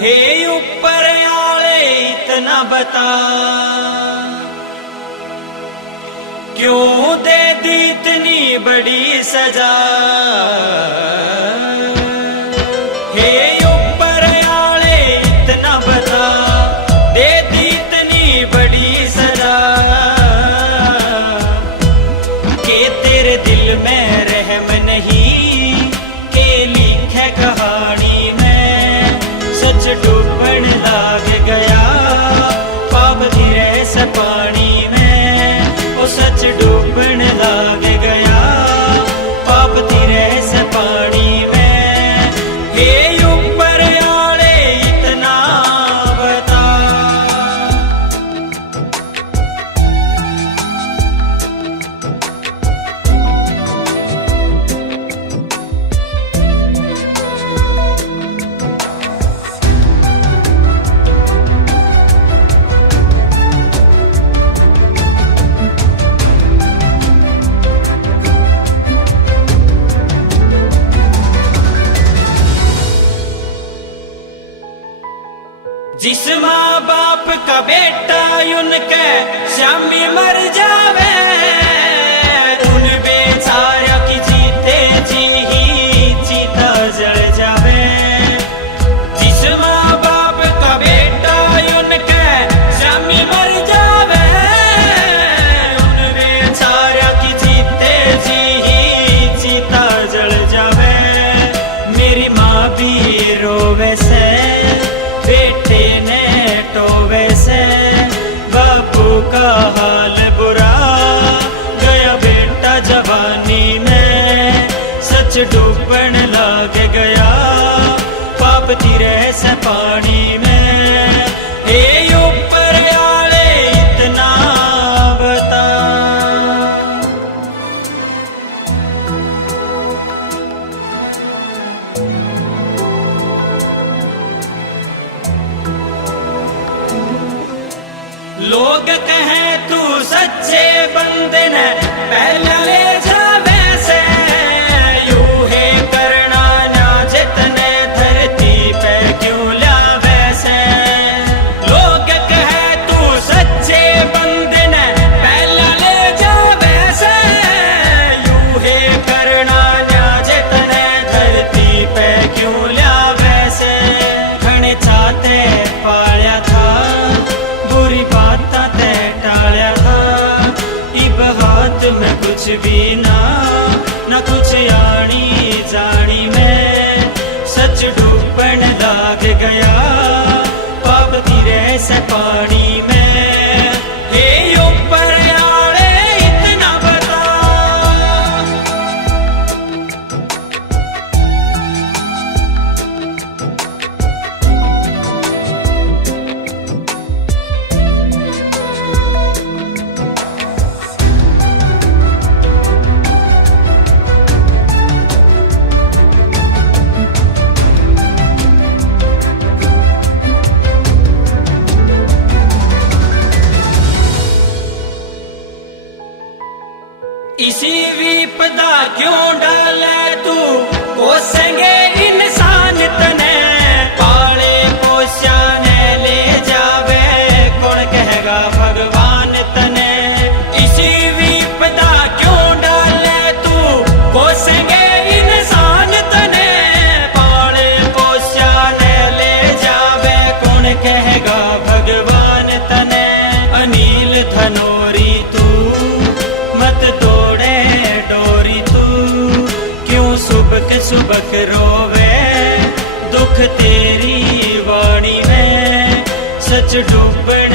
हे ऊपर आले इतना बता, क्यों दे दी इतनी बड़ी सजा। हे ऊपर आले इतना बता, दे दी इतनी बड़ी सजा, के तेरे दिल में रहम नहीं, के लिखे कहानी में सच डूबन लाग गया पाप धीरे से पानी में। ओ सच डूबन लाग गया पाप धीरे से पानी में। हे ऊपर आले इतना बता। जिस माँ बाप का बेटा उनके शामी मर जावे, उन बेचारा की जीते जी ही चीता जल जावे। जिस माँ बाप का बेटा उनके शामी मर जावे, उन बेचारा की जीते जी ही चीता जल जावे। मेरी माँ भी रोवे से, बेटे ने टोवे से, बापू का हाल बुरा गया बेटा जवानी में। सच डूबन लाग गया पाप धीरे से पानी में। हे ऊपर आले इतना बता। लोग कहें तू सच्चे बंदे ने पहले ले जावे से, यूं है करना ना जितने धरती पे क्यों लावे से। लोग कहें तू सच्चे बंदे ने पहले ले जावे से, यूं है करना ना जितने धरती पे क्यों लावे से। खणे चाहते पाया था, बुरी बात ते टाल्या था, इब हाथ में कुछ भी ना कुछ आनी जानी में। सच डूबन लाग गया पाप धीरे से पानी में। हे ऊपर आले इतना बता। इसी विपदा क्यों डाले तू, कोसेंगे इंसान तने। पाले पोषाने ले जावे, कौन कहेगा भगवान तने। इसी विपदा क्यों डाले तू, कोसेंगे इंसान तने। पाले पोषाने ले जावे, कौन कहेगा भगवान तने। अनिल धनोरी तू मत तोड़े डोरी तू, क्यों सुबक सुबक रोवे दुख तेरी वाणी में। सच डूबन